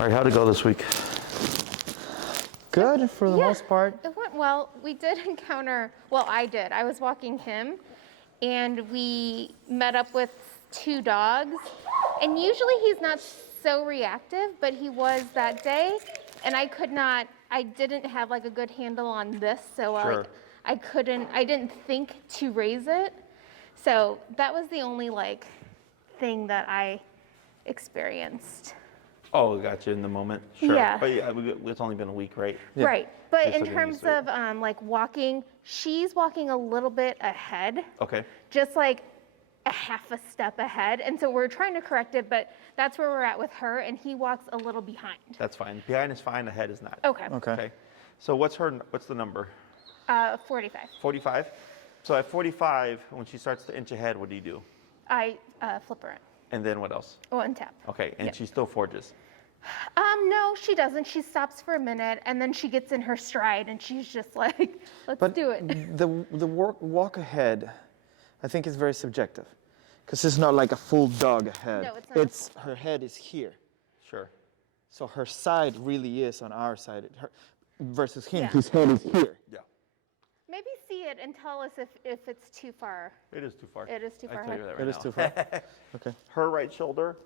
All right, how'd it go this week? Good for the most part. It went well. We did encounter, well, I did. I was walking him, and we met up with 2 dogs. And usually he's not so reactive, but he was that day. And I didn't have like a good handle on this, so Sure. I didn't think to raise it. So that was the only like thing that I experienced. Oh, got you in the moment. Sure. Yeah. But yeah, it's only been a week, right? Yeah. Right, but Just in looking terms used to it. of like walking, she's walking a little bit ahead, Okay. just like a half a step ahead. And so we're trying to correct it, but that's where we're at with her, and he walks a little behind. That's fine. Behind is fine, ahead is not. Okay. Okay. Okay. So what's the number? 45. 45? So at 45, when she starts to inch ahead, what do you do? I flip her in. And then what else? Oh, and tap. Okay, and Yep. she still forges. No, she doesn't. She stops for a minute, and then she gets in her stride, and she's just like, let's do it. The walk ahead, I think is very subjective, because it's not like a full dog ahead. No, it's not. It's her head is here, Sure. so her side really is on our side. Versus him, Yeah. his head is here. Yeah. Maybe see it and tell us if it's too far. It is too far. It is too I far tell you ahead. that right It is now. too far. Okay. Her right shoulder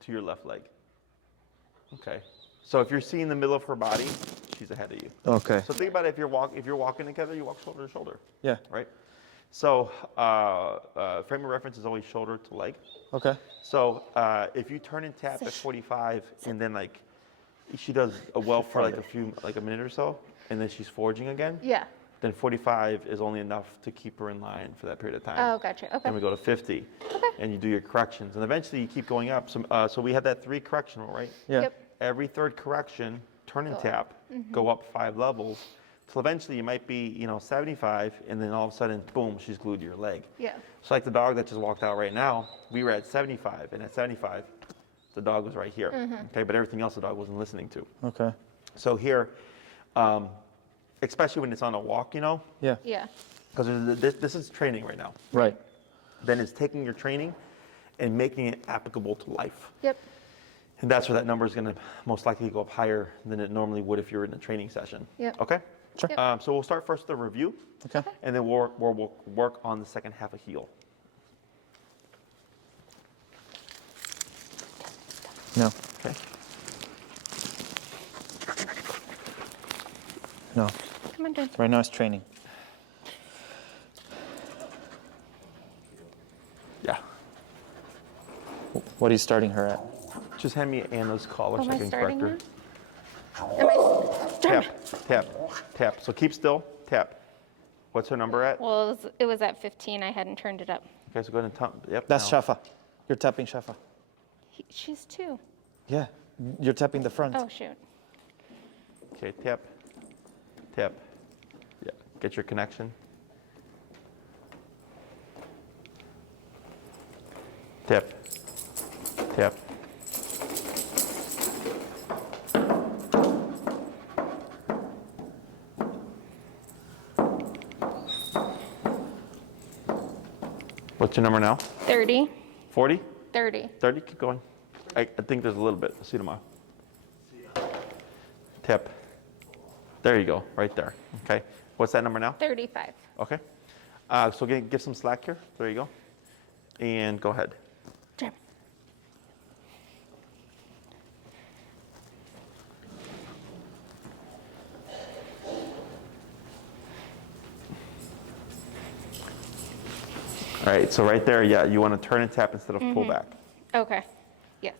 to your left leg. Okay. So if you're seeing the middle of her body, she's ahead of you. Okay. So think about it, if you're walking together, you walk shoulder to shoulder, Yeah. right? So frame of reference is always shoulder to leg. Okay. So if you turn and tap at 45, and then like she does a well for like a minute or so, and then she's forging again, Yeah. then 45 is only enough to keep her in line for that period of time. Oh, gotcha. Okay. Then we go to 50, and you do your corrections, and eventually you keep going up. So we had that 3 correction rule, right? Yeah. Yep. Every 3rd correction, turn and Go up. tap, go up 5 levels, till eventually you might be 75, and then all of a sudden, boom, she's glued to your leg. Yeah. So like the dog that just walked out right now, we were at 75, and at 75, the dog was right here. Okay, but everything else the dog wasn't listening to. Okay. So here, especially when it's on a walk, Yeah. Yeah. because this is training right now. Right. Then it's taking your training and making it applicable to life. Yep. And that's where that number is going to most likely go up higher than it normally would if you're in a training session. Yep. Okay? Sure. Yep. So we'll start first with the review, Okay. and then we'll work on the second half of heel. No. Okay? No. Come on, Dan. Right now it's training. Yeah. What are you starting her at? Just hand me Anna's collar Oh, so am I I can starting correct her. now? Am I? Tap, tap, tap. So keep still, tap. What's her number at? Well, it was at 15. I hadn't turned it up. Okay, so go ahead and tap. Yep. That's now. Schaffa. You're tapping Schaffa. She's 2. Yeah. You're tapping the front. Oh, shoot. Okay, tap, tap. Yeah, get your connection. Tap, tap. What's your number now? 30. 40? 30. 30? Keep going. I think there's a little bit. See you tomorrow. Tap. There you go, right there. Okay. What's that number now? 35. Okay. So give some slack here. There you go. And go ahead. Jim. All right, so right there, yeah, you want to turn and tap instead of pull back. Okay. Yes.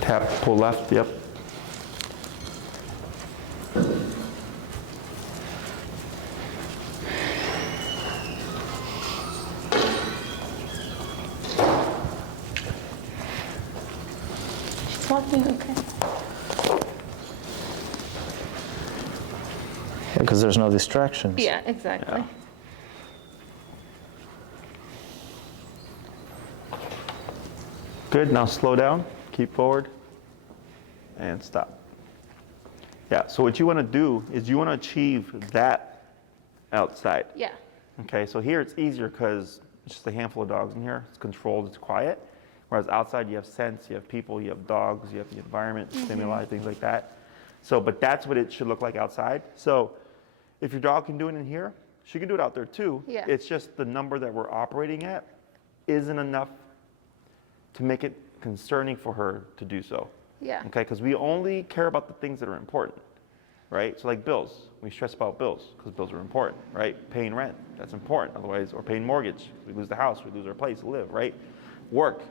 Tap, pull left, yep. She's walking okay. Because there's no distractions. Yeah, exactly. Yeah. Good, now slow down, keep forward, and stop. Yeah, so what you want to do is you want to achieve that outside. Yeah. Okay, so here it's easier because it's just a handful of dogs in here. It's controlled, it's quiet. Whereas outside you have scents, you have people, you have dogs, you have the environment, stimuli, things like that. So, but that's what it should look like outside. So if your dog can do it in here, she can do it out there too. Yeah. It's just the number that we're operating at isn't enough to make it concerning for her to do so. Yeah. Okay, because we only care about the things that are important, right? So like bills, we stress about bills because bills are important, right? Paying rent, that's important. Otherwise, or paying mortgage, we lose the house, we lose our place to live, right? Work,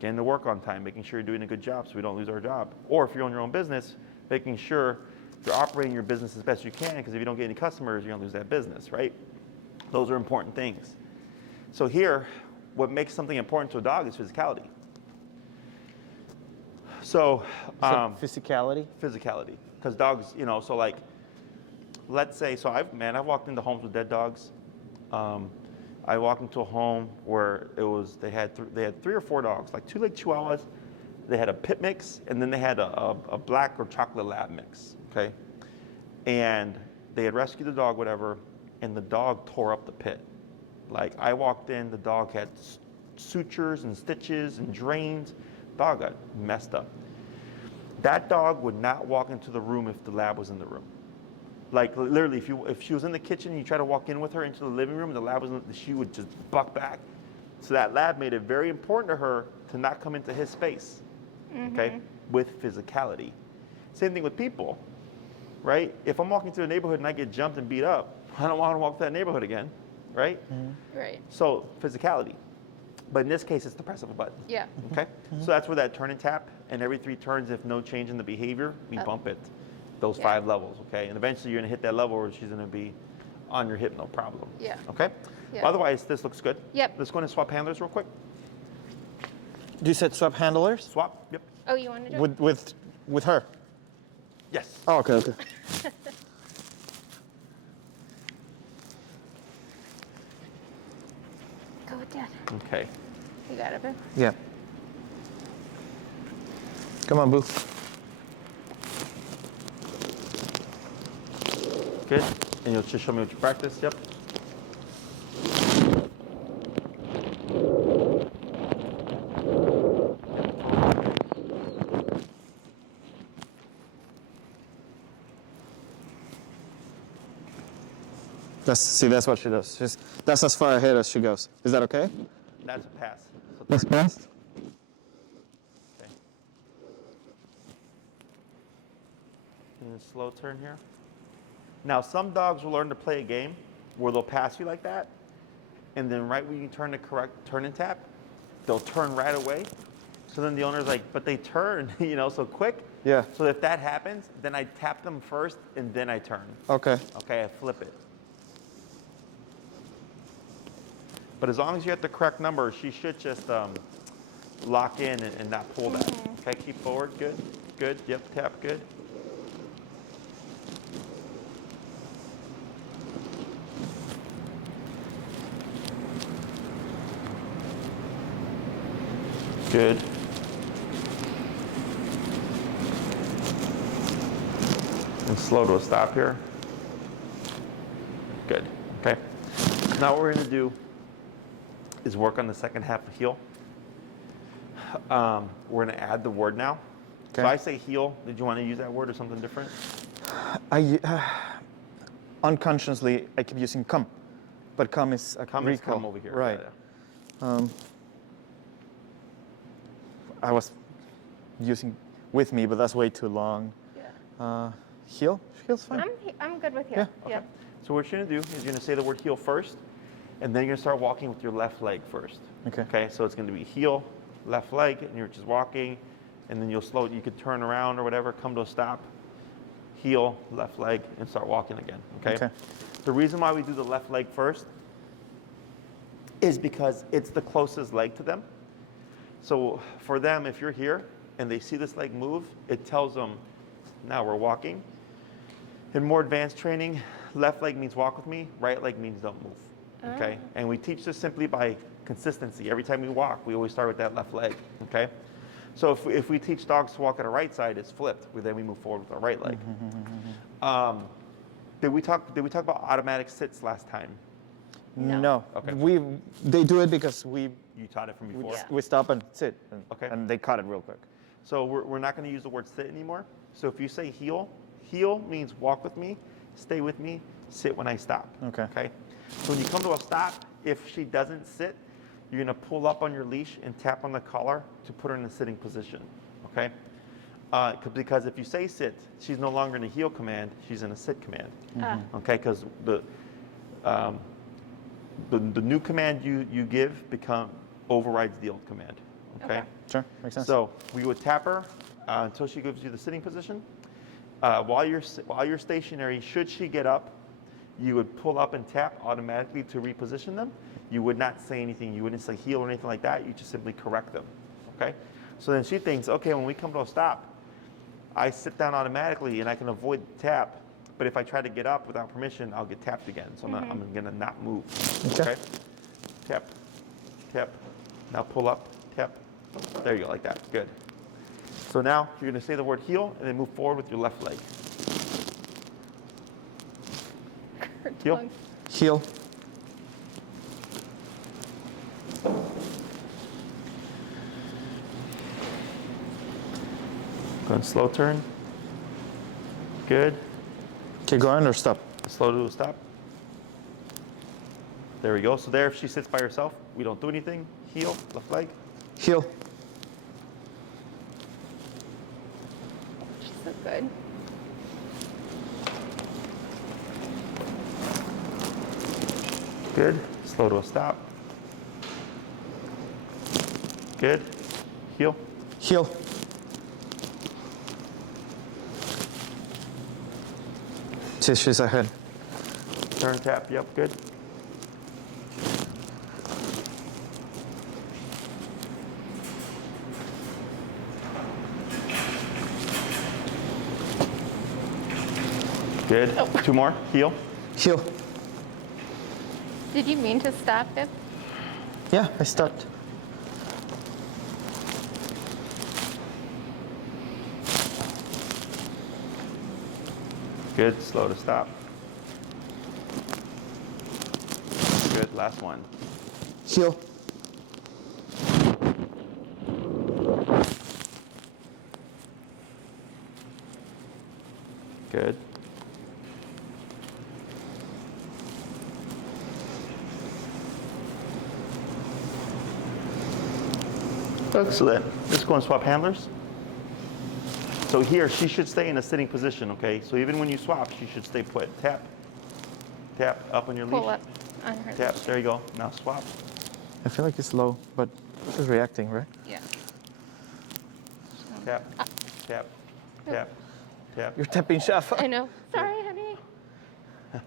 getting to work on time, making sure you're doing a good job so we don't lose our job. Or if you own your own business, making sure you're operating your business as best you can, because if you don't get any customers, you're gonna lose that business, right? Those are important things. So here, what makes something important to a dog is physicality. So, physicality? physicality, because dogs, you know, so like, let's say, so I've walked into homes with dead dogs. I walked into a home where they had 3 or 4 dogs, like 2 like Chihuahuas. They had a pit mix, and then they had a black or chocolate lab mix, okay? And they had rescued the dog, whatever, and the dog tore up the pit. Like, I walked in, the dog had sutures and stitches and drains. Dog got messed up. That dog would not walk into the room if the lab was in the room. Like literally, if she was in the kitchen and you try to walk in with her into the living room and the lab was in, she would just buck back. So that lab made it very important to her to not come into his space, okay, with physicality. Same thing with people, right? If I'm walking through the neighborhood and I get jumped and beat up, I don't want to walk through that neighborhood again, right? Right. So physicality. But in this case, it's the press of a button. Yeah. Okay? So that's where that turn and tap, and every 3 turns, if no change in the behavior, we bump it. Those 5 levels, okay? And eventually you're gonna hit that level where she's gonna be on your hip, no problem. Yeah. Okay? Yeah. Otherwise, this looks good. Yep. Let's go in and swap handlers real quick. You said swap handlers? Swap, yep. Oh, you want to do it? With her? Yes. Oh, okay. Go with Dad. Okay. You got it, babe? Yeah. Come on, Boo. Good. And you'll just show me what you practice, yep. That's what she does. That's as far ahead as she goes. Is that okay? That's a pass. So That's fast. Okay. And then slow turn here. Now, some dogs will learn to play a game where they'll pass you like that, and then right when you turn the correct turn and tap, they'll turn right away. So then the owner's like, but they turn, you know, so quick. Yeah. So if that happens, then I tap them first, and then I turn. Okay. Okay, I flip it. But as long as you have the correct number, she should just lock in and not pull that. Okay, keep forward, good, good, yep, tap, good. Good. And slow to a stop here. Good, okay. Now what we're gonna do is work on the second half of heel. We're gonna add the word now. So Okay. I say heel, did you wanna use that word or something different? Unconsciously, I keep using come, but come is a Come recall. come over here. Right. Yeah, I was using with me, but that's way too long. Yeah. Heel? Heel's fine. I'm good with you. Yeah. Yeah. So what you're gonna do is you're gonna say the word heel first, and then you're gonna start walking with your left leg first. Okay. Okay, so it's gonna be heel, left leg, and you're just walking, and then you'll slow, you could turn around or whatever, come to a stop, heel, left leg, and start walking again, okay? Okay. The reason why we do the left leg first is because it's the closest leg to them. So for them, if you're here and they see this leg move, it tells them, now we're walking. In more advanced training, left leg means walk with me, right leg means don't move. Okay? And we teach this simply by consistency. Every time we walk, we always start with that left leg. Okay? So if we teach dogs to walk at a right side, it's flipped. Then we move forward with our right leg. Did we talk about automatic sits last time? No. Okay. They do it because we You taught it from before. stop and sit, Okay. and they cut it real quick. So we're not going to use the word sit anymore. So if you say heel means walk with me, stay with me, sit when I stop. Okay. Okay. So when you come to a stop, if she doesn't sit, you're going to pull up on your leash and tap on the collar to put her in a sitting position. Okay. Because if you say sit, she's no longer in a heel command; she's in a sit command. Okay. Because the new command you give overrides the old command. Okay. Sure, makes sense. So we would tap her until she gives you the sitting position. While you're stationary, should she get up, you would pull up and tap automatically to reposition them. You would not say anything. You wouldn't say heel or anything like that. You just simply correct them. Okay. So then she thinks, okay, when we come to a stop, I sit down automatically and I can avoid the tap. But if I try to get up without permission, I'll get tapped again. So I'm going to not move. Okay. Tap, tap. Now pull up, tap. There you go, like that. Good. So now you're going to say the word heel and then move forward with your left leg. Heel. Heel. Go and slow turn. Good. Keep going or stop? Slow to a stop. There we go. So there, if she sits by herself, we don't do anything. Heel, left leg. Heel. She's so good. Good. Slow to a stop. Good. Heel. Heel. She's ahead. Turn, tap. Yep, good. Good. Oh. 2 more. Heel. Heel. Did you mean to stop it? Yeah, I stopped. Good. Slow to stop. Good. Last one. Heel. Good. Excellent. Let's go and swap handlers. So here, she should stay in a sitting position, okay? So even when you swap, she should stay put. Tap. Tap up on your leash. Pull up on her. Tap. There you go. Now swap. I feel like it's low, but she's reacting, right? Yeah. Tap. Tap. Tap. Tap. You're tapping Schaffa. I know. Sorry, honey.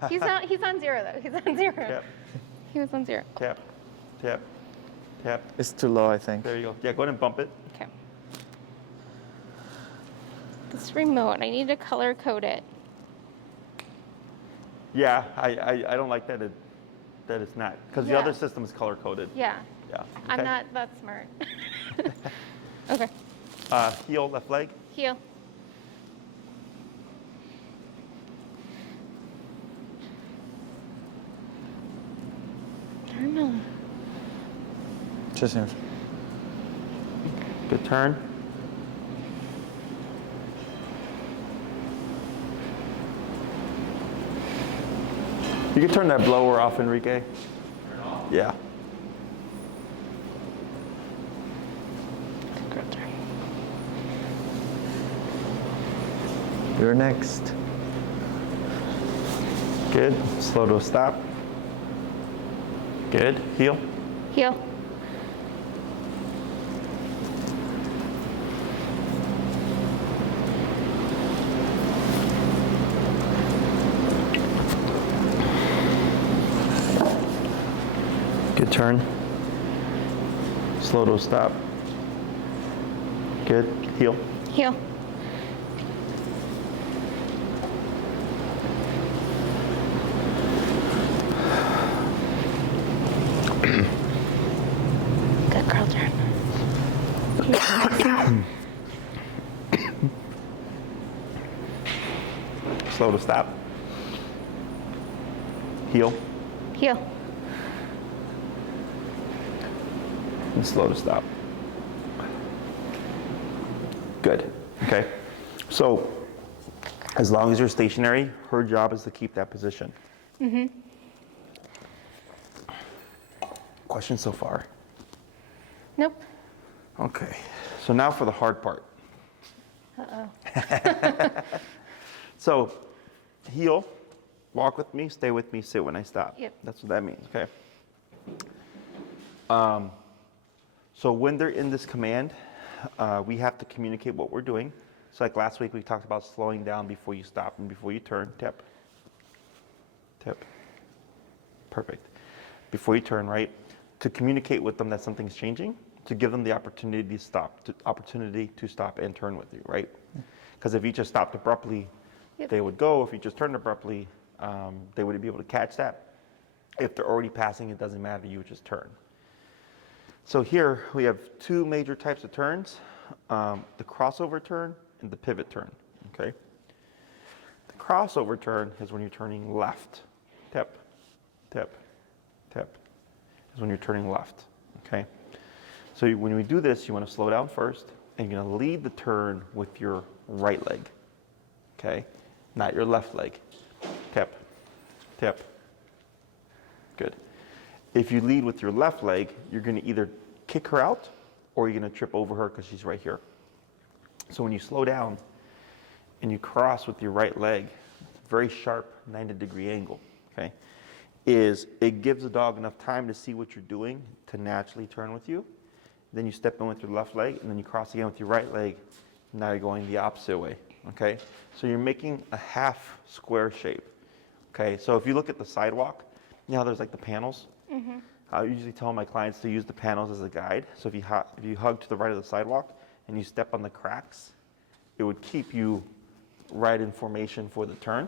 He's on 0 though. He's on 0. Tap. He was on 0. Tap. Tap. Tap. It's too low, I think. There you go. Yeah, go ahead and bump it. Okay. This remote, I need to color code it. Yeah, I don't like that it's not. Because the Yeah. other system is color coded. Yeah. Yeah. I'm okay. not that smart. Okay. Heel, left leg. Heel. Dharma. Just him. Good turn. You can turn that blower off, Enrique. Turn off? Yeah. Good turn. You're next. Good. Slow to a stop. Good. Heel. Heel. Good turn. Slow to a stop. Good. Heel. Heel. Slow to stop. Heel. Heel. And slow to stop. Good. Okay. So as long as you're stationary, her job is to keep that position. Mm-hmm. Questions so far? Nope. Okay. So now for the hard part. Uh-oh. So heel, walk with me, stay with me, sit when I stop. Yep. That's what that means, okay? So when they're in this command, we have to communicate what we're doing. So like last week we talked about slowing down before you stop and before you turn. Tap. Tap. Perfect. Before you turn, right? To communicate with them that something's changing, to give them the opportunity to stop and turn with you, right? Because if you just stopped abruptly, Yep. they would go. If you just turned abruptly, they wouldn't be able to catch that. If they're already passing, it doesn't matter. You would just turn. So here we have two major types of turns, the crossover turn and the pivot turn, okay? The crossover turn is when you're turning left. Tap, tap, tap. Is when you're turning left, okay? So when we do this, you want to slow down first, and you're going to lead the turn with your right leg, okay? Not your left leg. Tap, tap. Good. If you lead with your left leg, you're going to either kick her out or you're going to trip over her because she's right here. So when you slow down and you cross with your right leg, very sharp 90-degree angle, okay, it gives the dog enough time to see what you're doing to naturally turn with you. Then you step in with your left leg and then you cross again with your right leg. Now you're going the opposite way, okay? So you're making a half square shape, okay? So if you look at the sidewalk, you know how there's like the panels? Mm-hmm. I usually tell my clients to use the panels as a guide. So if you hug to the right of the sidewalk and you step on the cracks, it would keep you right in formation for the turn.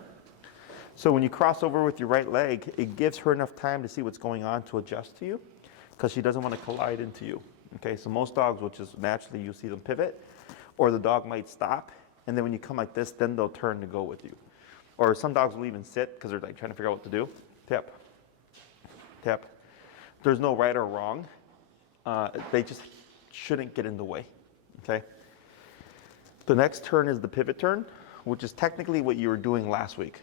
So when you cross over with your right leg, it gives her enough time to see what's going on to adjust to you because she doesn't want to collide into you. Okay, so most dogs will just naturally, you see them pivot, or the dog might stop, and then when you come like this, then they'll turn to go with you. Or some dogs will even sit because they're like trying to figure out what to do. Tap, tap. There's no right or wrong. They just shouldn't get in the way, okay? The next turn is the pivot turn, which is technically what you were doing last week.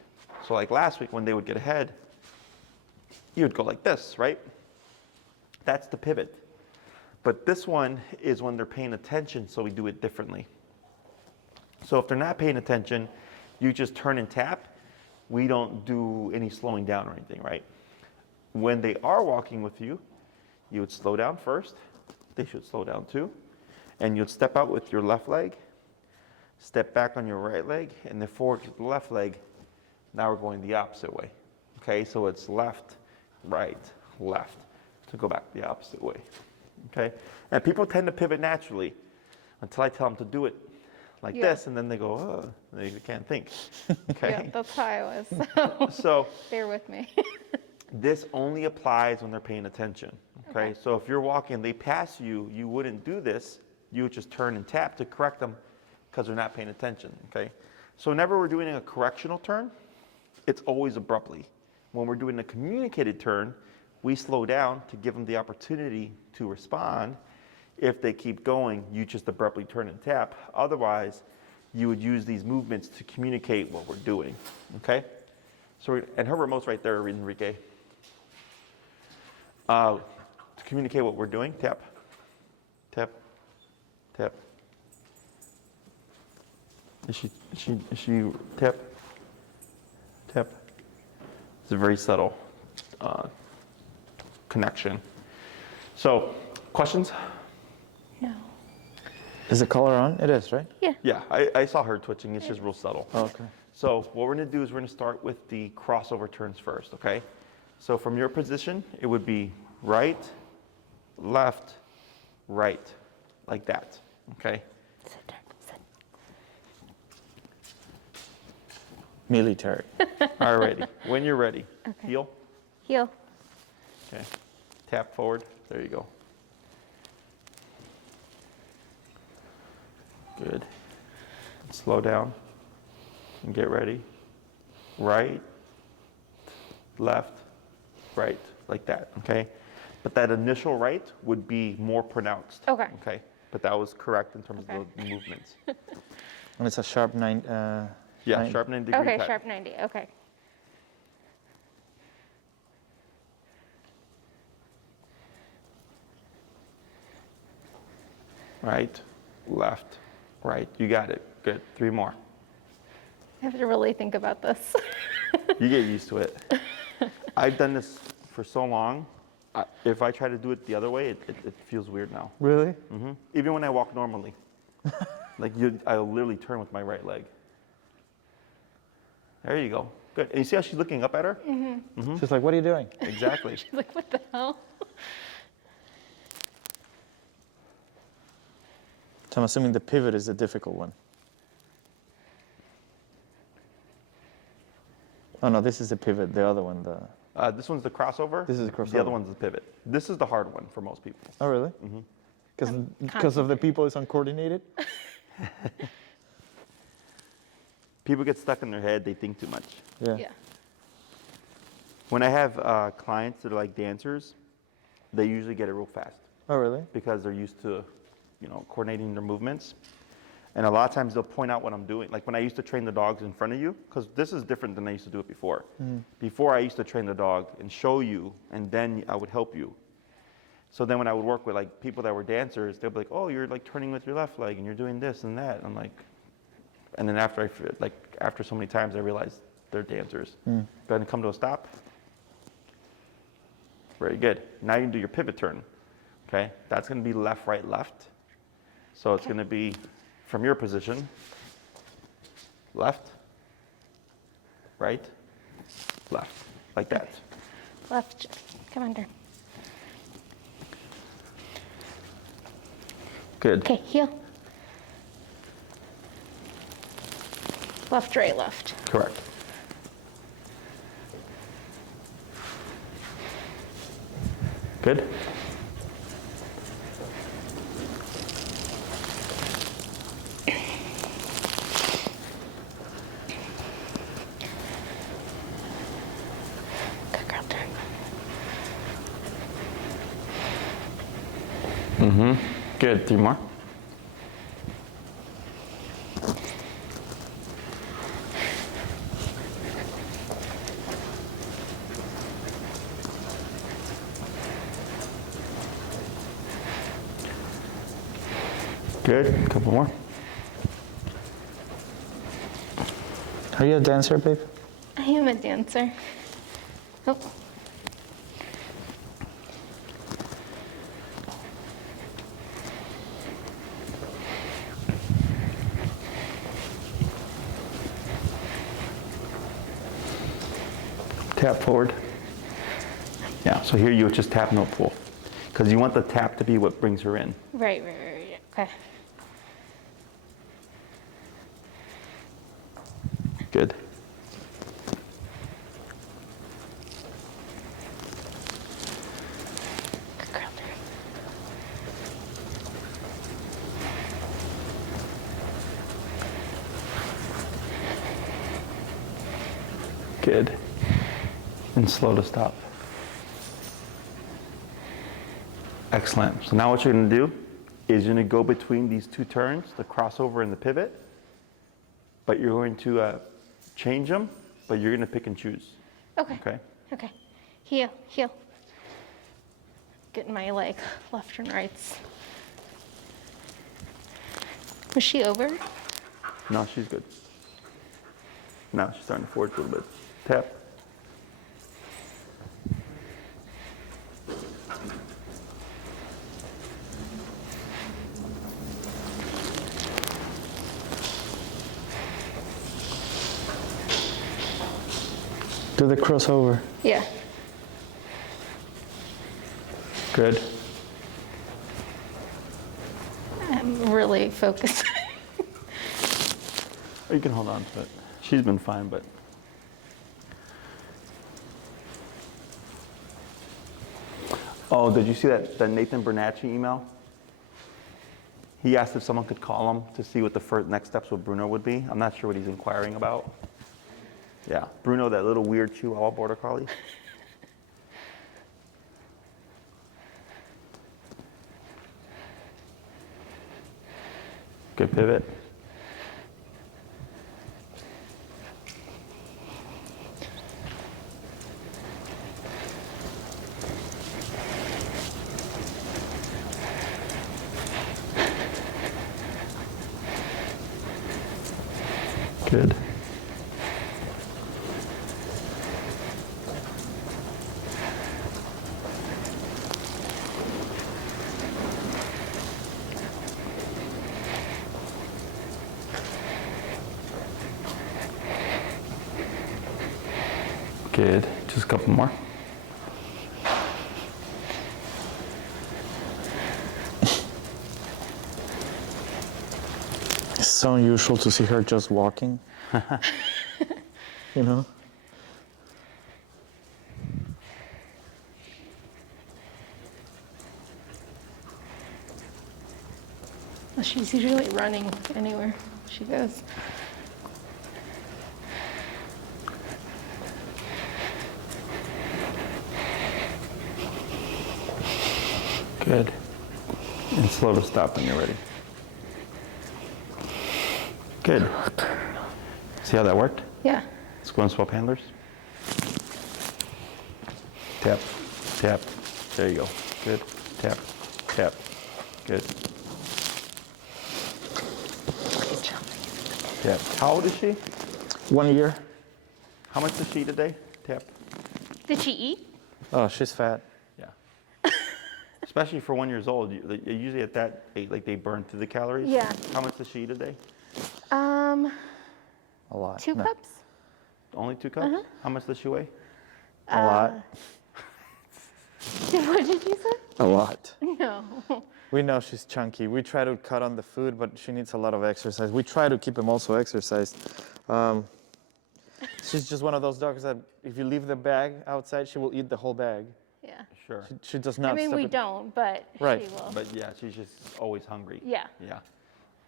So like last week when they would get ahead, you would go like this, right? That's the pivot. But this one is when they're paying attention, so we do it differently. So if they're not paying attention, you just turn and tap. We don't do any slowing down or anything, right? When they are walking with you, you would slow down first. They should slow down too. And you'd step out with your left leg, step back on your right leg, and then forward with the left leg. Now we're going the opposite way. Okay, so it's left, right, left, to go back the opposite way. Okay, and people tend to pivot naturally until I tell them to do it like this, and then they go, oh, they can't think. Okay, Yeah, that's how I was. So Bear with me. this only applies when they're paying attention. Okay, so if you're walking and they pass you, you wouldn't do this. You would just turn and tap to correct them because they're not paying attention. Okay, so whenever we're doing a correctional turn, it's always abruptly. When we're doing a communicated turn, we slow down to give them the opportunity to respond. If they keep going, you just abruptly turn and tap. Otherwise, you would use these movements to communicate what we're doing, okay? So, and her remote's right there, Enrique. To communicate what we're doing, tap, tap, tap. Is she tap, tap? It's a very subtle connection. So, questions? No. Is the collar on? It is, right? Yeah. Yeah, I saw her twitching. It's just real subtle. Oh, okay. So what we're going to do is we're going to start with the crossover turns first, okay? So from your position, it would be right, left, right, like that, okay? Sit down. Sit. Military. Alrighty, when you're ready, Okay. heel, Heel. okay, tap forward, there you go. Good. Slow down and get ready. right, left, right, like that, okay? But that initial right would be more pronounced. Okay. Okay, but that was correct in terms of the movements. And it's a sharp Yeah, sharp 90-degree Okay, cut. sharp 90. Okay. Right, left, right. You got it. Good. 3 more. I have to really think about this. You get used to it. I've done this for so long. If I try to do it the other way, it feels weird now. Really? Even when I walk normally. Like I'll literally turn with my right leg. There you go. Good. And you see how she's looking up at her? She's like, what are you doing? Exactly. Like, what the hell? So I'm assuming the pivot is the difficult one. Oh no, this is the pivot. The other one, This one's the crossover. This is the The crossover. other one's the pivot. This is the hard one for most people. Oh really? Because of the people it's uncoordinated. People get stuck in their head. They think too much. Yeah. When I have clients that are like dancers, they usually get it real fast Oh really? because they're used to, coordinating their movements. And a lot of times they'll point out what I'm doing. Like when I used to train the dogs in front of you, because this is different than I used to do it before. Before I used to train the dog and show you, and then I would help you. So then when I would work with like people that were dancers, they'd be like, oh, you're like turning with your left leg and you're doing this and that. And I'm like, and then after so many times I realized they're dancers. Go ahead and come to a stop. Very good. Now you can do your pivot turn. Okay, that's going to be left, right, left. So it's going to be from your position, left, right, left, like that. Left. Come under. Good. Okay, heel. Left, right, left. Correct. Good. Good girl, turn. Good. 3 more. Good. A couple more. Are you a dancer, babe? I am a dancer. Oh. Tap forward. Yeah, so here you would just tap, no pull. Because you want the tap to be what brings her in. Right. Okay. Good. Good girl, turn. Good. And slow to stop. Excellent. So now what you're going to do is you're going to go between these 2 turns, the crossover and the pivot, but you're going to change them, but you're going to pick and choose. Okay. Okay? Okay. Heel. Getting my leg, left and rights. Was she over? No, she's good. Now she's starting to forward a little bit. Tap. Do the crossover. Yeah. Good. I'm really focused. Or you can hold on to it. She's been fine, but. Oh, did you see that Nathan Bernacci email? He asked if someone could call him to see what the next steps with Bruno would be. I'm not sure what he's inquiring about. Yeah, Bruno, that little weird Chihuahua Border Collie. Good pivot. Good. Good. Just a couple more. It's so unusual to see her just walking. You know? Well, she's usually running anywhere she goes. Good. And slow to stop when you're ready. Good. See how that worked? Yeah. Let's go and swap handlers. Tap, tap. There you go. Good. Tap, tap. Good. Tap. How old is she? 1 year. How much does she eat a day? Tap. Did she eat? Oh, she's fat. Yeah. Especially for 1 year old. Usually at that age, like they burn through the calories. Yeah. How much does she eat a day? A lot. 2 No, cups? Only 2 cups? How much does she weigh? A lot. What did you say? A lot. No. We know she's chunky. We try to cut on the food, but she needs a lot of exercise. We try to keep him also exercised. She's just one of those dogs that if you leave the bag outside, she will eat the whole bag. Yeah. Sure. She does not I mean, stop we it. don't, but Right. she will. But yeah, she's just always hungry. Yeah. Yeah.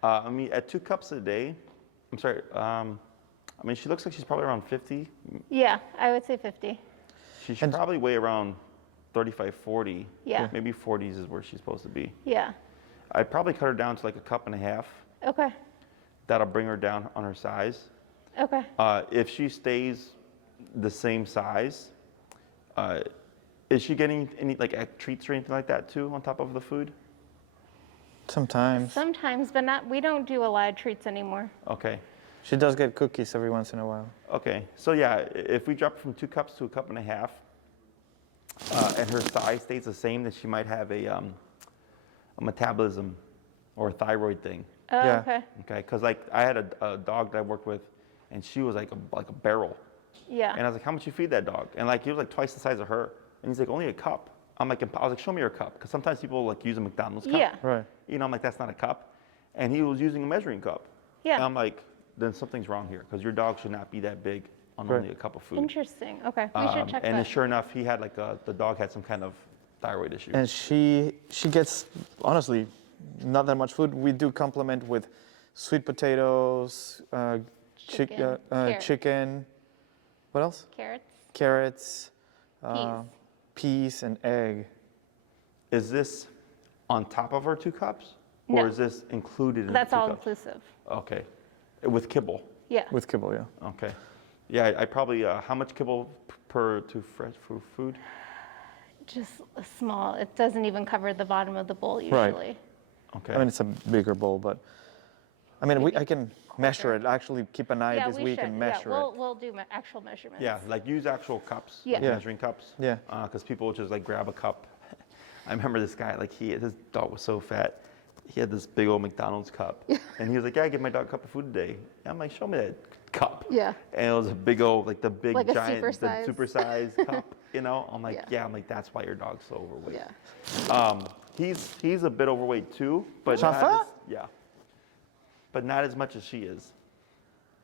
I mean, at 2 cups a day, I'm sorry, I mean, she looks like she's probably around 50. Yeah, I would say 50. She should probably weigh around 35, 40. Yeah. Maybe 40s is where she's supposed to be. Yeah. I'd probably cut her down to like a cup and a half. Okay. That'll bring her down on her size. Okay. If she stays the same size, is she getting any like treats or anything like that too on top of the food? Sometimes. Sometimes, but not. We don't do a lot of treats anymore. Okay. She does get cookies every once in a while. Okay. So yeah, if we drop from 2 cups to a cup and a half, and her size stays the same, then she might have a metabolism or a thyroid thing. Oh, Yeah. okay. Okay. Because like I had a dog that I worked with, and she was like a barrel. Yeah. And I was like, how much you feed that dog? And like he was like twice the size of her. And he's like, only a cup. I was like, show me your cup. Because sometimes people like use a McDonald's cup. Yeah. Right. You know, I'm like, that's not a cup. And he was using a measuring cup. Yeah. And I'm like, then something's wrong here. Because your dog should not be that big on Right. only a cup of food. Interesting. Okay. We should check and then that. sure enough, he had like the dog had some kind of thyroid issue. And she gets, honestly, not that much food. We do complement with sweet potatoes, Chicken. Carrot. chicken. What else? Carrots. Carrots, Peas. peas, and egg. Is this on top of her 2 cups? No. Or is this included in That's the 2 all cups? inclusive. Okay. With kibble. Yeah. With kibble, yeah. Okay. Yeah, I probably, how much kibble per to fresh for food? Just a small. It doesn't even cover the bottom of the bowl usually. Okay. I mean, it's a bigger bowl, but I mean, I can measure it. Actually, keep an eye Yeah, this we week should. and measure yeah, it. we'll do actual measurements. Yeah, like use actual cups, Yeah. like Yeah. measuring cups. Yeah. Because people would just like grab a cup. I remember this guy, like his dog was so fat. He had this big old McDonald's cup. And he was like, yeah, I give my dog a cup of food a day. And I'm like, show me that cup. Yeah. And it was a big old, like the big Like a giant, the supersize. supersized cup, you know? I'm like, Yeah. yeah, I'm like, that's why your dog's so overweight. Yeah. He's a bit overweight too, but not Schaffa? yeah. But not as much as she is.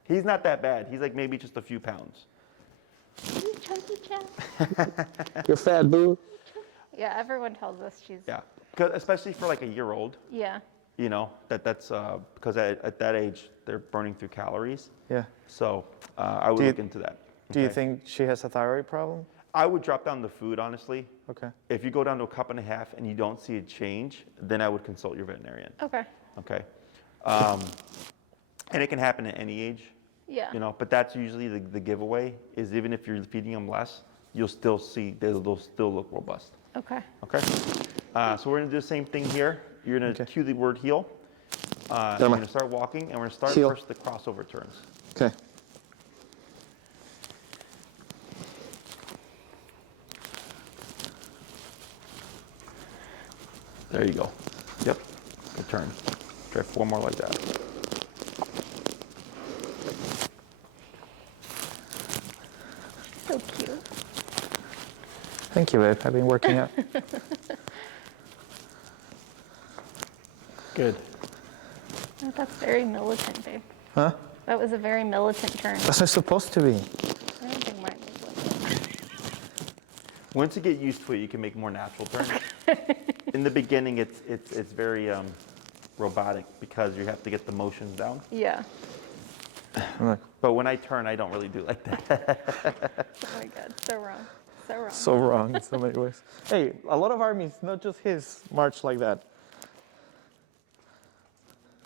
He's not that bad. He's like maybe just a few pounds. You chunky chap. You're fat, boo. Yeah, everyone tells us she's. Yeah. 'Cause especially for like a year old, Yeah. you know, that's because at that age they're burning through calories. Yeah. So I would Do you- look into that. Do you Okay. think she has a thyroid problem? I would drop down the food, honestly. Okay. If you go down to a cup and a half and you don't see a change, then I would consult your veterinarian. Okay. Okay. And it can happen at any age, Yeah. you know, but that's usually the giveaway is even if you're feeding them less, you'll still see they'll still look robust. Okay. Okay. So we're gonna do the same thing here. You're gonna Okay. cue the word heel. You're Dharma. gonna start walking, and we're gonna start Heel. first the crossover turns. Okay. There you go. Yep. Good turn. Try 4 more like that. So cute. Thank you, babe. I've been working out. Good. Oh, that's very militant, babe. Huh? That was a very militant turn. That's not supposed to be. I don't think mine was like that. Once you get used to it, you can make more natural turns. In the beginning, it's very robotic because you have to get the motions down. Yeah. I'm like, But when I turn, I don't really do like that. Oh my God. So wrong. So wrong. so wrong in so many ways. Hey, a lot of armies, not just his, march like that.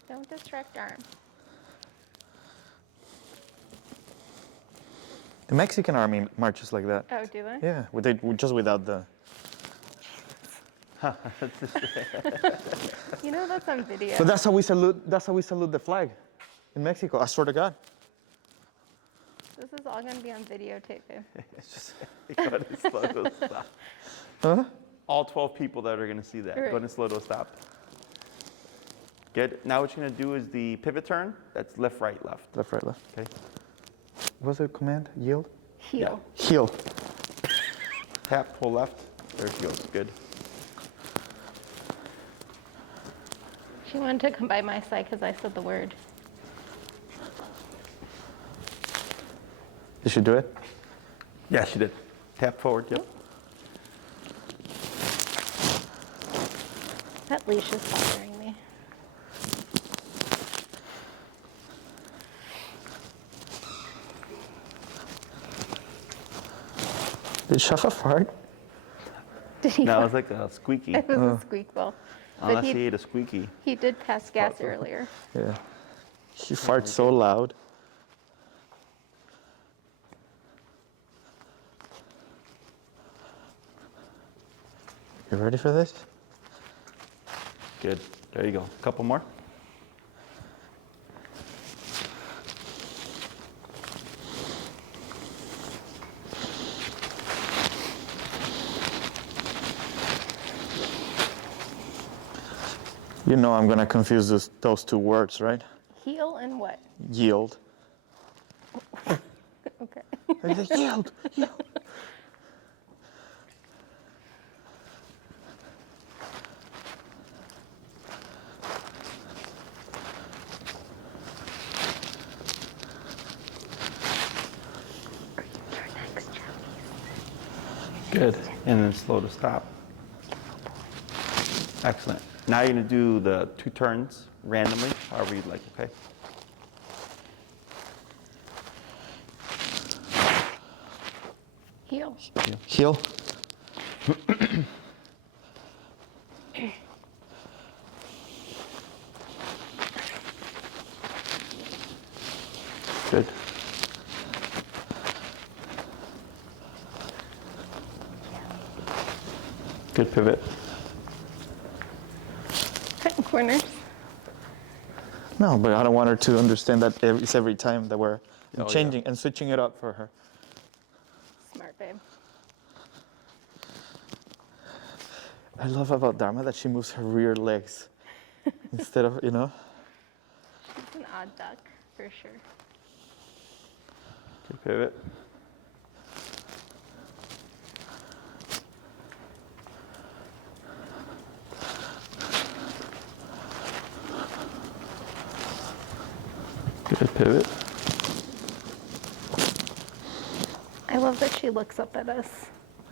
Don't distract arm. The Mexican army marches like that. Oh, do they? Yeah, just without the. You know that's on video. But that's how we salute. That's how we salute the flag in Mexico. I swear to God. This is all gonna be on videotape, babe. Go ahead and slow to stop. Huh? All 12 people that are going to see that. Go ahead and slow to stop. Good. Now what you're going to do is the pivot turn. That's left, right, left. Left, right, left. Okay. What's the command? Yield. Heel. Heel. Tap, pull left. There she goes. Good. She wanted to come by my side because I said the word. Did she do it? Yeah, she did. Tap forward. Yep. That leash is bothering me. Did Schaffa fart? Did he? No, it was like a squeaky. It was a squeak ball. But Unless he ate a squeaky. he did pass gas earlier. Yeah. She farts so loud. You ready for this? Good. There you go. A couple more. You know I'm gonna confuse those two words, right? Heel and what? Yield. Okay. I say yield, yield. Good. And then slow to stop. Excellent. Now you're going to do the 2 turns randomly, however you'd like, okay? Heel. Heel. Good. Good pivot. Cutting corners. No, but I don't want her to understand that it's every time that we're Oh, changing and switching it up for her. Smart, babe. I love about Dharma that she moves her rear legs instead of, you know. She's an odd duck, for sure. Good pivot. Good pivot. I love that she looks up at us.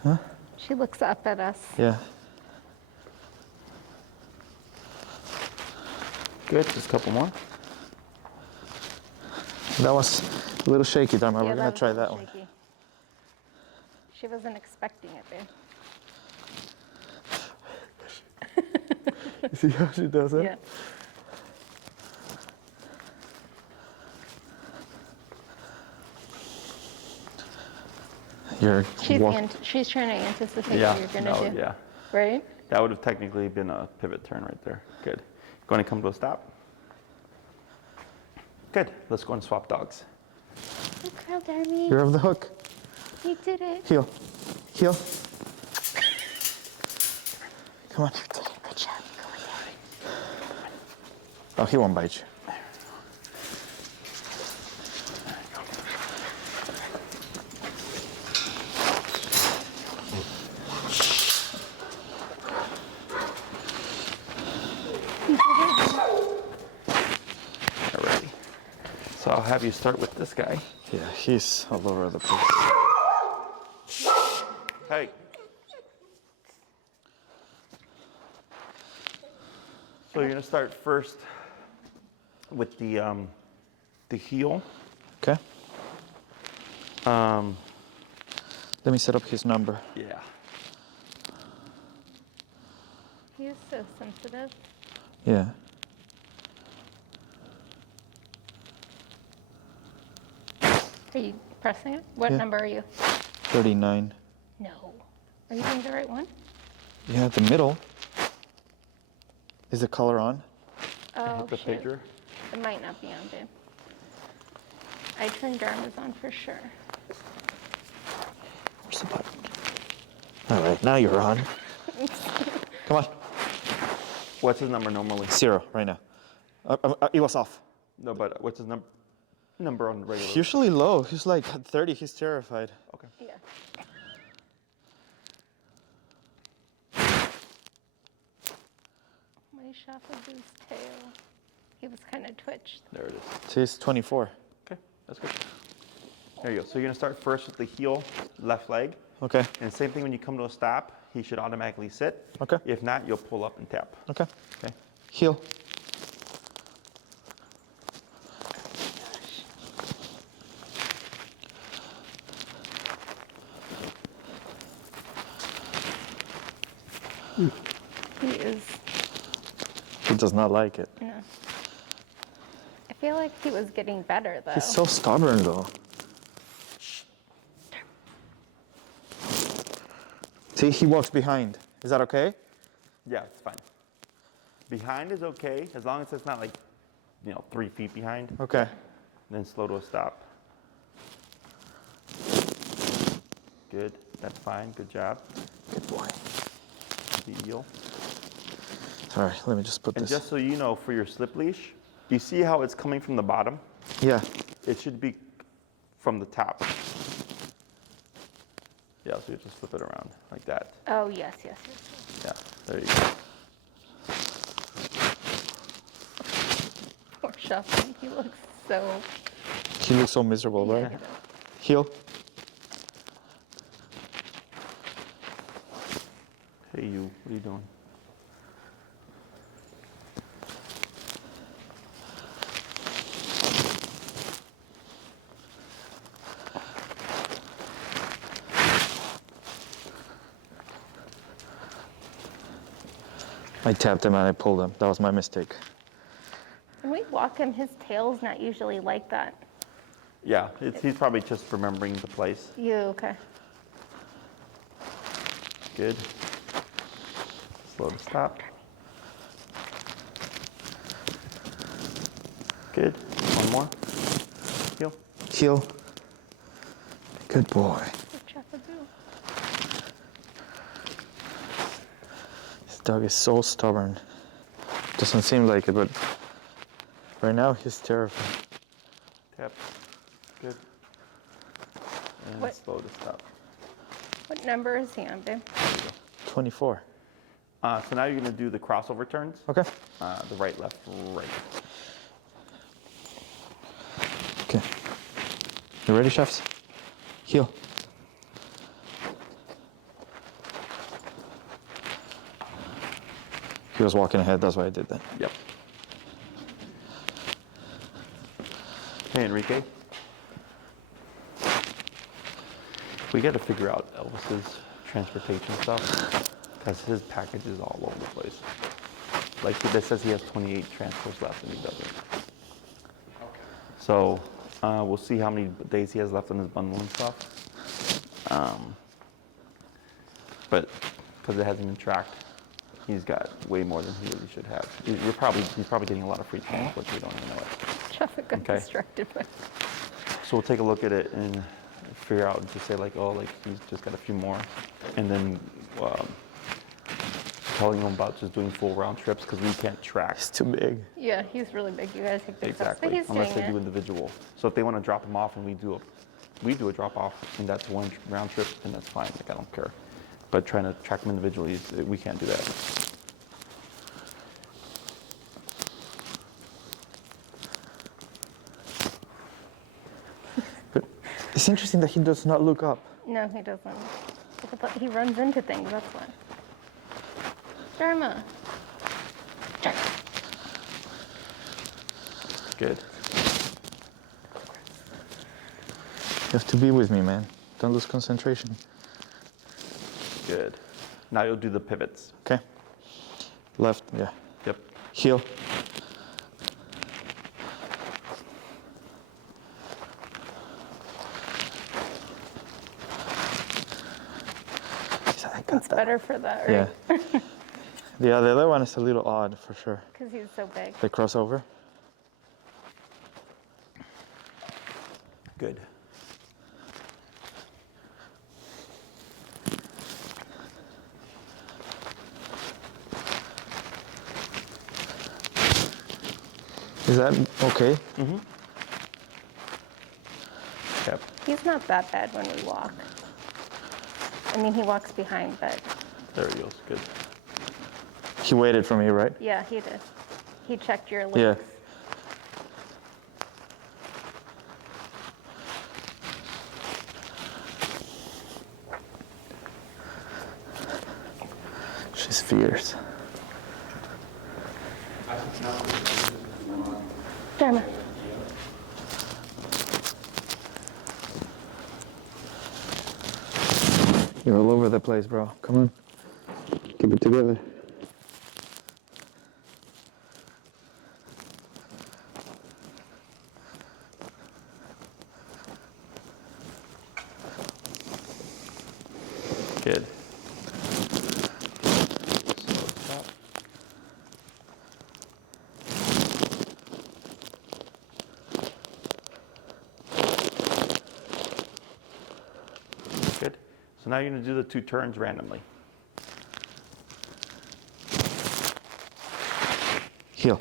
Huh? She looks up at us. Yeah. Good. Just a couple more. That was a little shaky, Dharma. Yeah, We're gonna was try a that little one. shaky. She wasn't expecting it, babe. You see how she does it? Yeah. She's trying to anticipate what you're going to do. Yeah. Right? That would have technically been a pivot turn right there. Good. Going to come to a stop. Good. Let's go and swap dogs. Good girl, Darby. You're off the hook. You did it. Heel. Heel. Come on. Good job. Go on, Darby. Oh, he won't bite you. Alrighty. So I'll have you start with this guy. Yeah, he's all over the place. Hey. So you're gonna start first with the heel. Okay. Let me set up his number. Yeah. He is so sensitive. Yeah. Are you pressing it? What Yeah. number are you? 39. No. Are you doing the right one? Yeah, the middle. Is the color on? Oh, The shoot. pager. It might not be on, babe. I turned Dharma's on for sure. Where's the button? All right, now you're on. Come on. What's his number normally? 0 right now. It was off. No, but what's his number on the regular? Usually low. He's like 30. He's terrified. Okay. Yeah. My Schaffa Boo's tail. He was kind of twitched. There it is. He's 24. Okay, that's good. There you go. So you're gonna start first with the heel, left leg. Okay. And same thing when you come to a stop, he should automatically sit. Okay. If not, you'll pull up and tap. Okay. Okay. Heel. He is, He does not like it. no. I feel like he was getting better, though. He's so stubborn though. See, he walks behind. Is that okay? Yeah, it's fine. Behind is okay, as long as it's not like, 3 feet behind. Okay. Then slow to a stop. Good, that's fine, good job. Good boy. The heel. All right, let me just put And this. just so you know, for your slip leash, you see how it's coming from the bottom? Yeah. It should be from the top. Yeah, so you just flip it around like that. Oh, yes. Yeah, there you go. Poor Schaffa. He looks so... He looks so miserable, right? Yeah. Heel. Hey, you, what are you doing? I tapped him and I pulled him. That was my mistake. When we walk him, his tail's not usually like that. Yeah, he's probably just remembering the place. You, okay. Good. Slow to stop. Good. One more. Heel. Heel. Good boy. Good Schaffa Boo. This dog is so stubborn. Doesn't seem like it, but right now he's terrified. Tap. Good. And What? slow to stop. What number is he on, babe? 24. So now you're going to do the crossover turns. Okay. The right, left, right. Okay. You ready, chefs? Heel. He was walking ahead, that's why I did that. Yep. Hey, Enrique. We got to figure out Elvis's transportation stuff because his package is all over the place. Like that says he has 28 transports left and he doesn't. So we'll see how many days he has left on his bundle and stuff. But because it hasn't been tracked, he's got way more than he really should have. He's probably getting a lot of free transports. We don't even know it. Schaffa got Okay. distracted by. So we'll take a look at it and figure out and just say like, oh, like he's just got a few more, and then telling him about just doing full round trips because we can't track. It's too big. Yeah, he's really big. You guys take big steps, Exactly, but he's unless doing they do it. individual. So if they want to drop them off and we do a drop off and that's one round trip, then that's fine. Like I don't care. But trying to track them individually, we can't do that. But it's interesting that he does not look up. No, he doesn't. He runs into things. That's why. Dharma. Dharma. Good. You have to be with me, man. Don't lose concentration. Good. Now you'll do the pivots. Okay. Left, yeah. Yep. Heel. It's better for that, right? Yeah. The other one is a little odd for sure. Because he's so big. The crossover. Good. Is that okay? Mm-hmm. Yep. He's not that bad when we walk. I mean, he walks behind, but There he goes. Good. He waited for me, right? yeah, he did. He checked your legs. Yeah. She's fierce. Dharma. You're all over the place, bro. Come on. Keep it together. Good. Good. So now you're going to do the 2 turns randomly. Heel.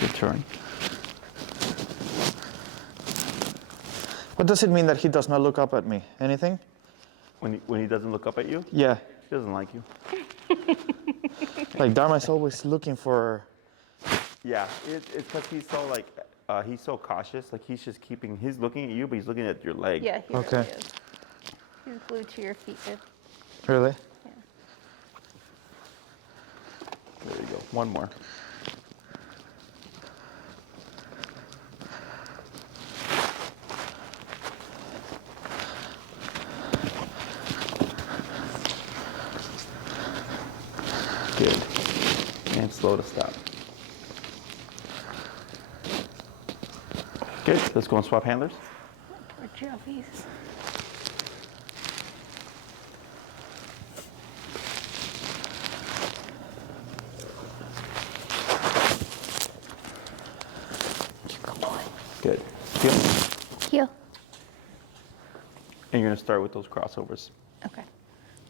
Good turn. What does it mean that he does not look up at me? Anything? When he doesn't look up at you, Yeah. he doesn't like you. Like Dharma is always looking for. Yeah, it's because he's so like, he's so cautious. Like he's just he's looking at you, but he's looking at your leg. Yeah, he Okay. really is. He's glued to your feet, dude. Really? Yeah. There you go. One more. Good. And slow to stop. Good. Let's go and swap handlers. Poor Jovies. Keep going. Good. Heel. Heel. And you're going to start with those crossovers. Okay.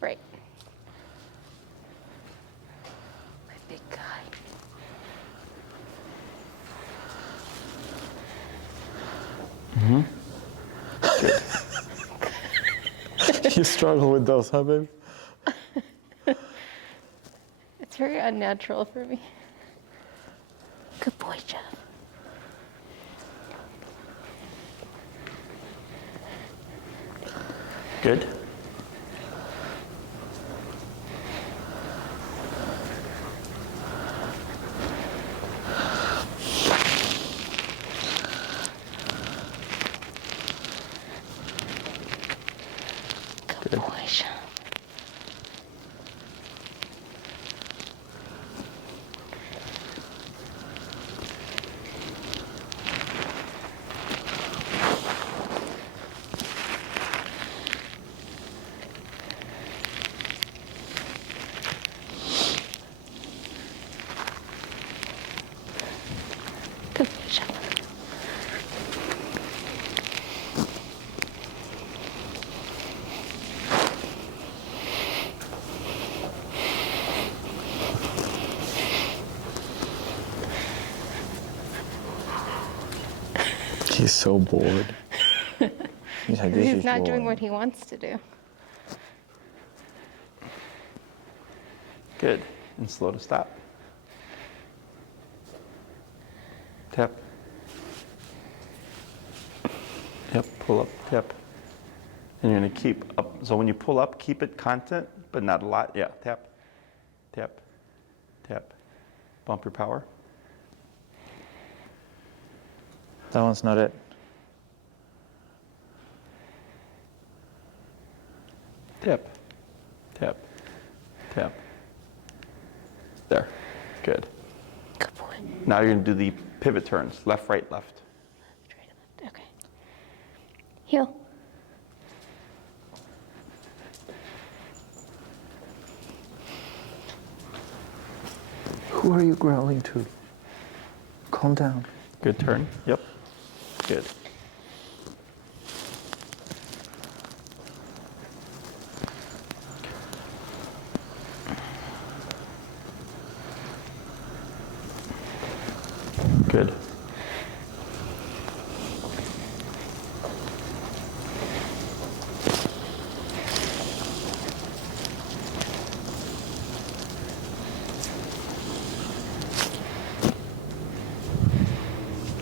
Right. My big guy. You struggle with those, huh, babe? It's very unnatural for me. Good boy, Jeff. Good. Good boy, Jeff. Good boy, Jeff. He's so bored. I guess He's not doing bored. what he wants to do. Good. And slow to stop. Tap. Yep, pull up, tap. And you're gonna keep up. So when you pull up, keep it constant, but not a lot. Yeah, tap, tap, tap. Bump your power. That one's not it. Tap, tap, tap. There. Good. Good boy. Now you're gonna do the pivot turns, left, right, left. Straight and left. Okay. Heel. Who are you growling to? Calm down. Good turn. Yep. Good. Good.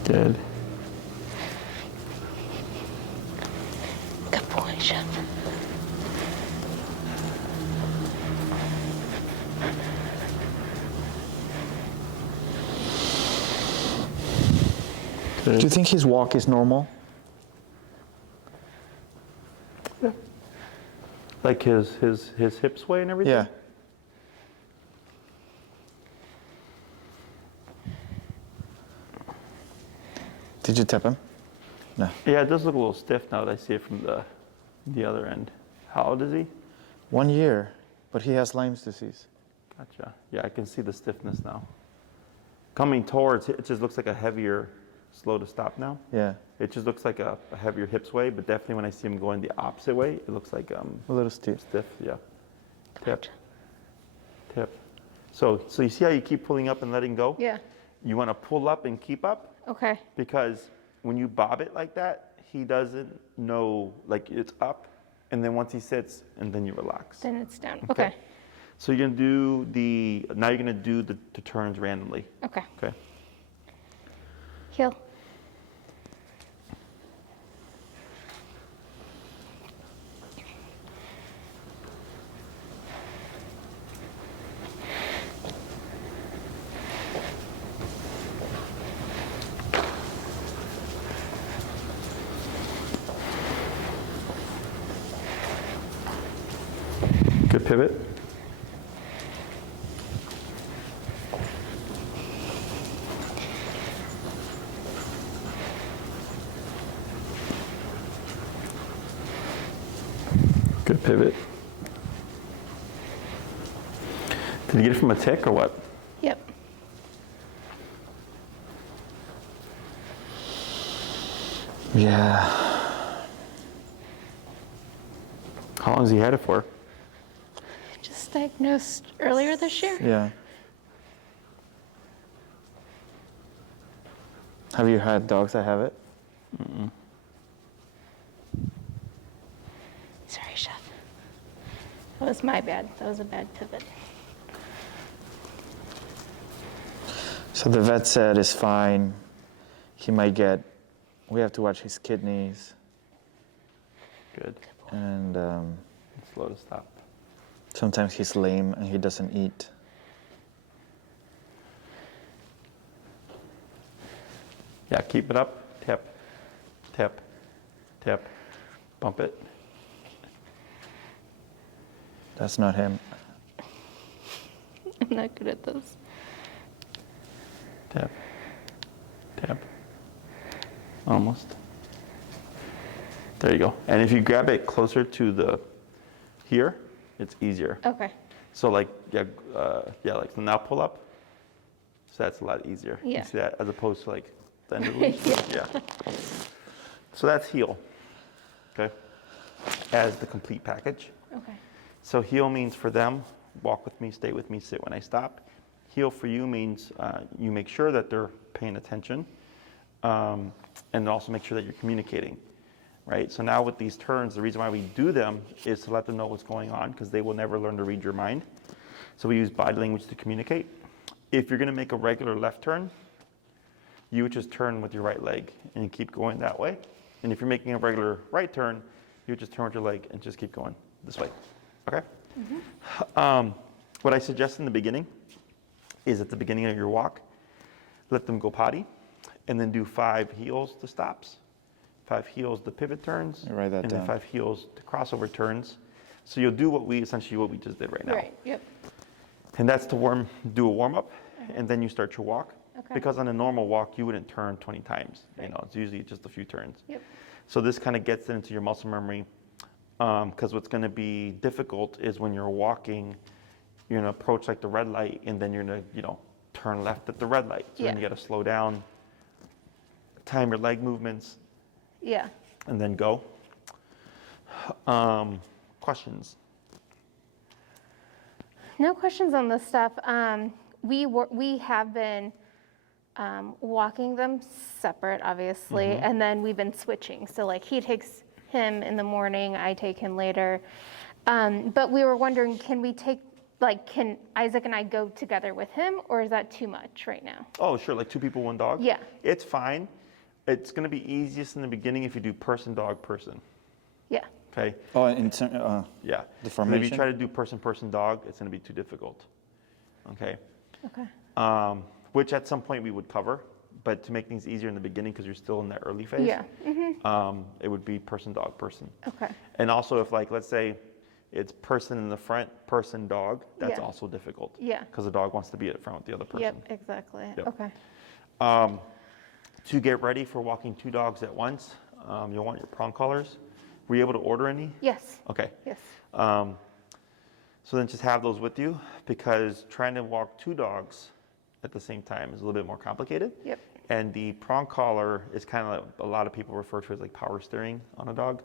Good. Good boy, Jeff. Do you think his walk is normal? Yeah. Like his hips sway and everything? Yeah. Did you tap him? No. Yeah, it does look a little stiff now that I see it from the other end. How old is he? 1 year, but he has Lyme's disease. Gotcha. Yeah, I can see the stiffness now. Coming towards, it just looks like a heavier, slow to stop now. Yeah. It just looks like a heavier hip sway, but definitely when I see him going the opposite way, it looks like A little stiff. stiff. Yeah. Tap. Tap. So you see how you keep pulling up and letting go? Yeah. You want to pull up and keep up Okay. because when you bob it like that, he doesn't know, like it's up, and then once he sits, and then you relax. Then it's down. Okay. So you're gonna do now you're gonna do the turns randomly. Okay. Okay. Heel. Good pivot. Good pivot. Did you get it from a tick or what? Yep. Yeah. How long has he had it for? Just diagnosed earlier this year. Yeah. Have you had dogs that have it? Sorry, Chef. That was my bad. That was a bad pivot. So the vet said it's fine. He might get, we have to watch his kidneys. Good. And Slow to stop. sometimes he's lame and he doesn't eat. Yeah, keep it up. Tap, tap, tap. Bump it. That's not him. I'm not good at those. Tap, tap. Almost. There you go. And if you grab it closer to the here, it's easier. Okay. So like, like so now pull up. So that's a lot easier. Yeah. You see that as opposed to like the end of the leash? Yeah. So that's heel. Okay. As the complete package. Okay. So heel means for them, walk with me, stay with me, sit when I stop. Heel for you means you make sure that they're paying attention, and also make sure that you're communicating, right? So now with these turns, the reason why we do them is to let them know what's going on, because they will never learn to read your mind. So we use body language to communicate. If you're going to make a regular left turn, you would just turn with your right leg and keep going that way. And if you're making a regular right turn, you would just turn with your leg and just keep going this way. Okay? Mm-hmm. What I suggest in the beginning is at the beginning of your walk, let them go potty, and then do 5 heels to stops, 5 heels to pivot turns, Write that and down. then 5 heels to crossover turns. So you'll do what we just did right now. Right. Yep. And that's to do a warm up, and then you start your walk. Okay. Because on a normal walk, you wouldn't turn 20 times. You know, it's usually just a few turns. Yep. So this kind of gets into your muscle memory, because what's going to be difficult is when you're walking, you're going to approach like the red light, and then you're going to, turn left at the red light. So then you got to slow down, time your leg movements, Yeah. and then go. Questions? No questions on this stuff. We have been walking them separate, obviously, and then we've been switching. So like he takes him in the morning, I take him later. But we were wondering, can Isaac and I go together with him, or is that too much right now? Oh, sure, like 2 people, 1 dog? Yeah. It's fine. It's going to be easiest in the beginning if you do person, dog, person. Yeah. Okay? Oh, Yeah. the And if you formation? try to do person, person, dog, it's going to be too difficult. Okay? Okay. Which at some point we would cover, but to make things easier in the beginning because you're still in that early phase, Yeah. it would be person, dog, person. Okay. And also if like, let's say it's person in the front, person, dog, that's Yeah. also difficult. Yeah. Because the dog wants to be at the front with the other person. Yep. Exactly. Yep. Okay. To get ready for walking 2 dogs at once, you'll want your prong collars. Were you able to order any? Yes. Okay. Yes. So then just have those with you, because trying to walk 2 dogs at the same time is a little bit more complicated. Yep. And the prong collar is kind of like a lot of people refer to as like power steering on a dog.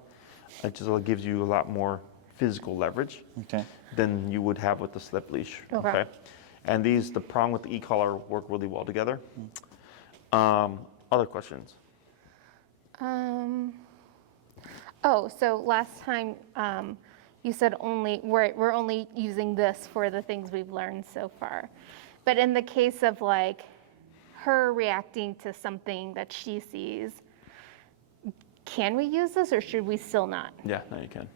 It just gives you a lot more physical leverage Okay. than you would have with the slip leash. Okay. And the prong with the e-collar work really well together. Other questions? So last time you said we're only using this for the things we've learned so far. But in the case of like her reacting to something that she sees, can we use this or should we still not? Yeah, no, you can.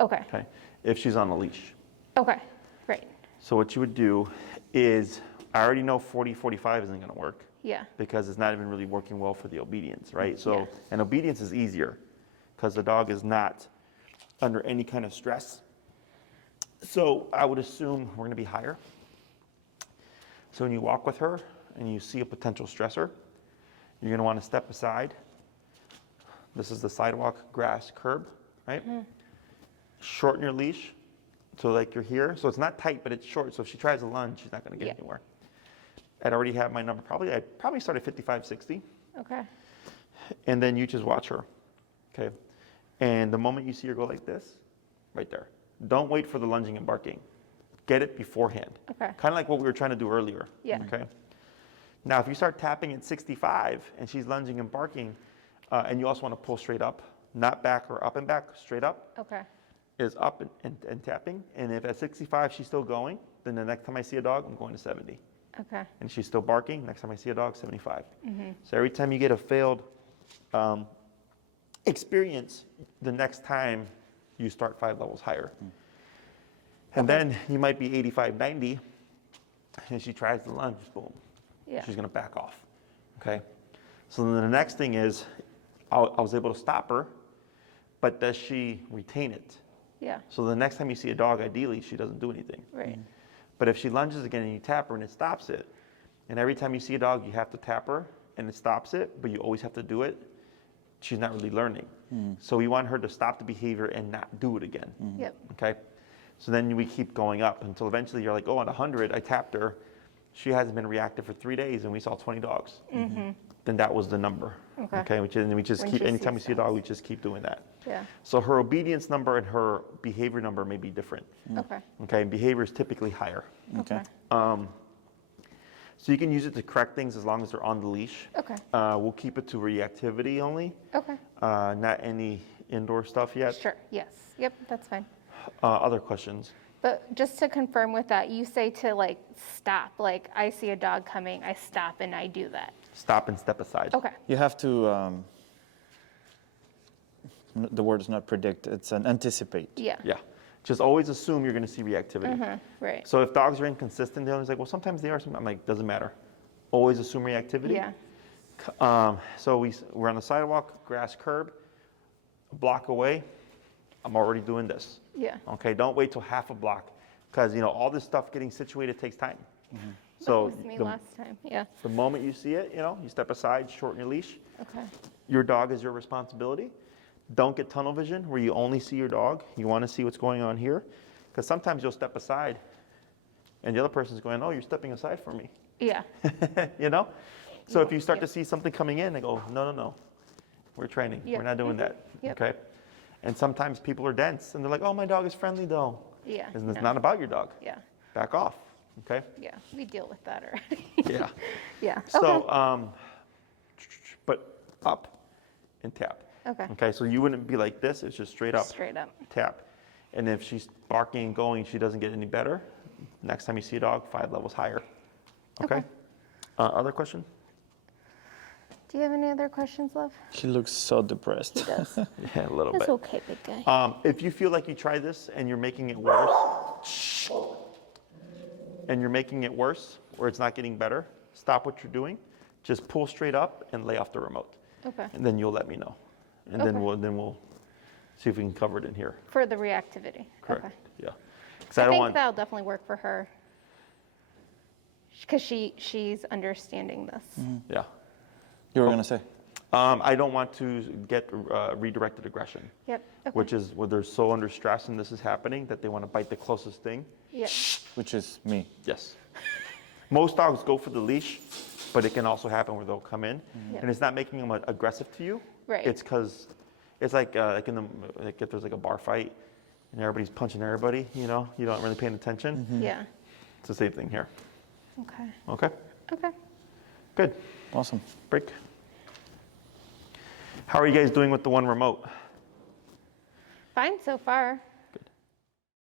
Okay. Okay. If she's on a leash. Okay. Right. So what you would do is, I already know 40-45 isn't going to work, Yeah. because it's not even really working well for the obedience, right? So, Yeah. and obedience is easier because the dog is not under any kind of stress. So I would assume we're going to be higher. So when you walk with her and you see a potential stressor, you're going to want to step aside. This is the sidewalk, grass, curb, right? Shorten your leash. So like you're here. So it's not tight, but it's short. So if she tries to lunge, she's not going to get Yeah. anywhere. I'd already have my number. I'd probably start at 55, 60. Okay. And then you just watch her. Okay. And the moment you see her go like this, right there. Don't wait for the lunging and barking. Get it beforehand. Okay. Kind of like what we were trying to do earlier. Yeah. Okay. Now, if you start tapping at 65 and she's lunging and barking, and you also want to pull straight up, not back or up and back, straight up, Okay. is up and tapping. And if at 65 she's still going, then the next time I see a dog, I'm going to 70. Okay. and she's still barking, next time I see a dog, 75. So every time you get a failed experience, the next time you start 5 levels higher. And then you might be 85, 90, and she tries to lunge, boom. Yeah. She's gonna back off, okay? So then the next thing is, I was able to stop her, but does she retain it? Yeah. So the next time you see a dog, ideally, she doesn't do anything. Right. But if she lunges again and you tap her and it stops it, and every time you see a dog, you have to tap her and it stops it, but you always have to do it, she's not really learning. So we want her to stop the behavior and not do it again. Yep. Okay? So then we keep going up until eventually you're like, oh, on 100, I tapped her. She hasn't been reactive for 3 days and we saw 20 dogs. Then that was the number. Okay. And we just When keep, she anytime we sees see a dog, we just keep doing that. Yeah. So her obedience number and her behavior number may be different. Okay. Okay, and behavior is typically higher. Okay. So you can use it to correct things as long as they're on the leash. Okay. We'll keep it to reactivity only, Okay. not any indoor stuff yet. Sure. Yes. Yep. That's fine. Other questions? But just to confirm with that, you say to like stop. Like I see a dog coming, I stop and I do that. Stop and step aside. Okay. You have to, the word is not predict, it's an anticipate. Yeah. Yeah. Just always assume you're going to see reactivity. Right. So if dogs are inconsistent, they're always like, well, sometimes they are. I'm like, doesn't matter. Always assume reactivity. Yeah. So we're on the sidewalk, grass curb, a block away. I'm already doing this. Yeah. Okay, don't wait till half a block, because all this stuff getting situated takes time. That So was me last time. Yeah. the moment you see it, you step aside, shorten your leash. Okay. Your dog is your responsibility. Don't get tunnel vision where you only see your dog. You want to see what's going on here, because sometimes you'll step aside, and the other person's going, "Oh, you're stepping aside for me." Yeah. So if you start to see something coming in, they go, no, we're training. Yep. We're not doing that. Yep. Okay. And sometimes people are dense, and they're like, "Oh, my dog is friendly though." Yeah. And it's No. not about your dog. Yeah. Back off. Okay. Yeah. We deal with that already. Yeah. Yeah. So, but up and tap. Okay. Okay. So you wouldn't be like this. It's just straight up. Straight up. Tap. And if she's barking and going, she doesn't get any better. Next time you see a dog, 5 levels higher. Okay. Okay. Other question? Do you have any other questions, love? She looks so depressed. He does. Yeah, a little That's bit. okay, big guy. If you feel like you try this and you're making it worse, or it's not getting better, stop what you're doing. Just pull straight up and lay off the remote. Okay. And then you'll let me know. And Okay. then we'll see if we can cover it in here. For the reactivity. Correct. Okay. Yeah. Because I I don't think want. that'll definitely work for her. Because she's understanding this. Yeah. You were going to say? I don't want to get redirected aggression, Yep. Okay. which is where they're so under stress and this is happening that they want to bite the closest thing. Yep. Which is me. Yes. Most dogs go for the leash, but it can also happen where they'll come in, Yeah. and it's not making them aggressive to you. Right. It's because it's like if there's like a bar fight and everybody's punching everybody, you don't really paying attention. Yeah. It's the same thing here. Okay. Okay. Okay. Good. Awesome. Break. How are you guys doing with the one remote? Fine so far.